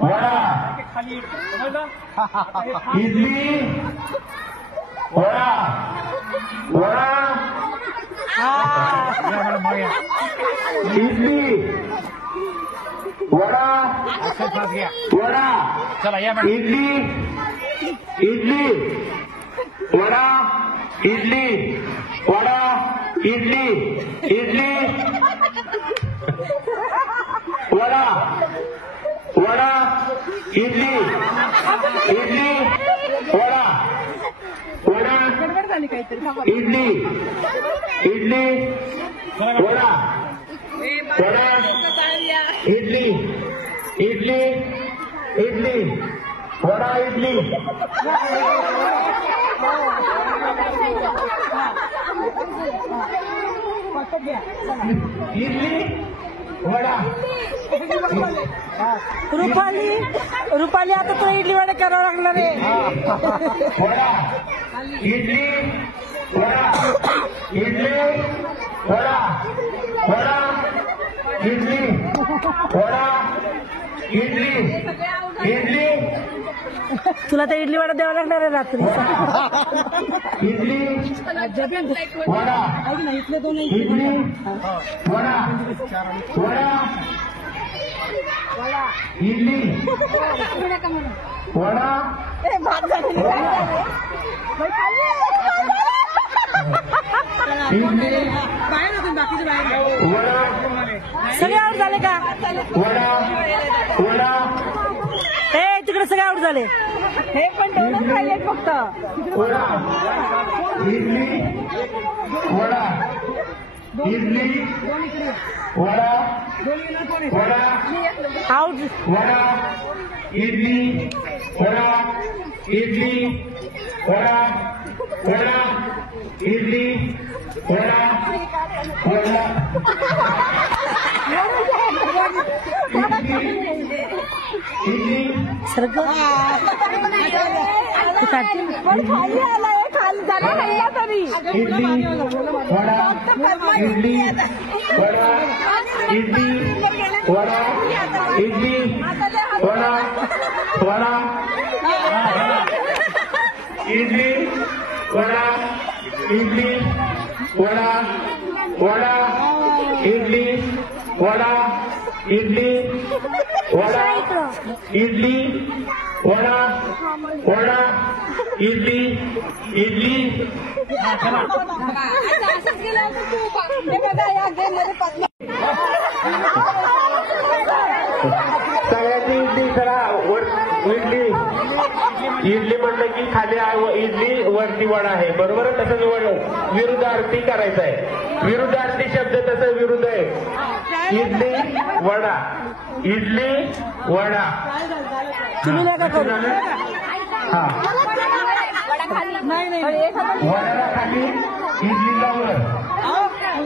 वडा इडली वडा वडा इडली वडा वडा इडली इडली वडा इडली वडा इडली इडली वडा वडा इडली इडली वडा वडा इडली इडली वडा वडा इडली इडली इडली वडा इडली इडली वडा रुपाली आता तो इडली वडा करावं लागणार आहे वडा इडली वडा इडली वडा वडा इडली वडा इडली इडली तुला तर इडली वडा द्यावा लागणार आहे रात्री इडली वडा इडली वडा वडा इडली वडा सगळे आउट झाले का वडा वडा हे तिकडे सगळे आउट झाले हे पण राहिले फक्त वडा इडली वडा इडली वडा वडा आउट वडा इडली वडा इडली वडा वडा इडली वडा वडा इडली सरकार खाली आलाय खाली जागा नाही तरी इडली वडा इडली वडा इडली वडा इडली वडा वडा इडली वडा इडली वडा वडा इडली वडा इडली वडा इडली वडा वडा इडली इडली सगळ्यांची इडली करा इडली इडली म्हणलं की खाली इडली वरती वडा आहे बरोबर तसंच विरुद्धार्थी करायचं आहे विरुद्धार्थी शब्द तसं विरुद्ध आहे इडली वडा इडली वडा हा वडाला खाली इडलीला वर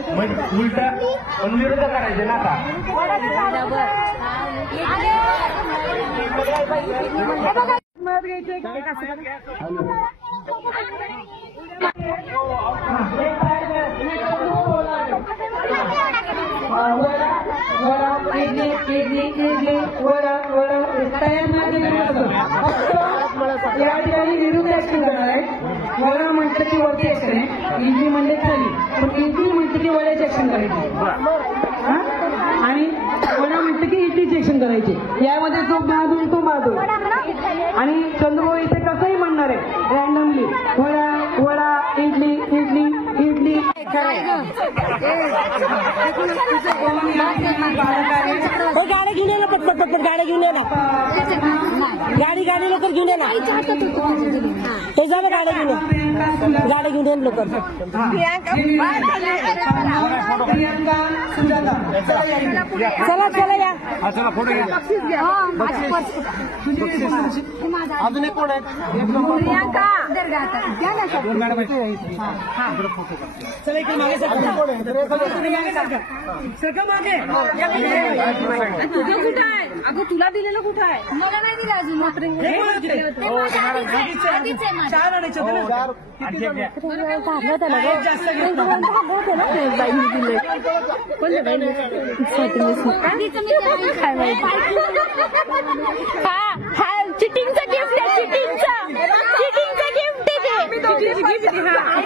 म्हणजे उलटा विरुद्ध करायचे ना का वडा इडली इडली इडली वडा वडा तयार या ठिकाणी विरुद्ध ऍक्शन करणार आहे वडा म्हटलं की वरती ऍक्शन आहे इडली म्हणजे खाली पण इडली म्हटलं की वड्याची ऍक्शन करायची आणि वडा म्हटलं की इडलीची ऍक्शन करायची यामध्ये जो बहादूर तो बहादूर आणि चंद्रभाऊ इथे कसंही म्हणणार आहे रॅन्डमली वडा वडा इडली इडली इडली गाड्या घेऊन ये ना पटपट पटपट गाड्या घेऊन ये ना गाडी लवकर घेऊन ये ना ते झालं गाड्या घेऊन ये लवकर चला चला या अजून एक कोण आहे चला इकडे मागे सगळं मागे तुझं कुठं आहे अगं तुला दिलेलं कुठं आहे मला नाही दिलं अजून चार आणायचे होते ना इडली, हा.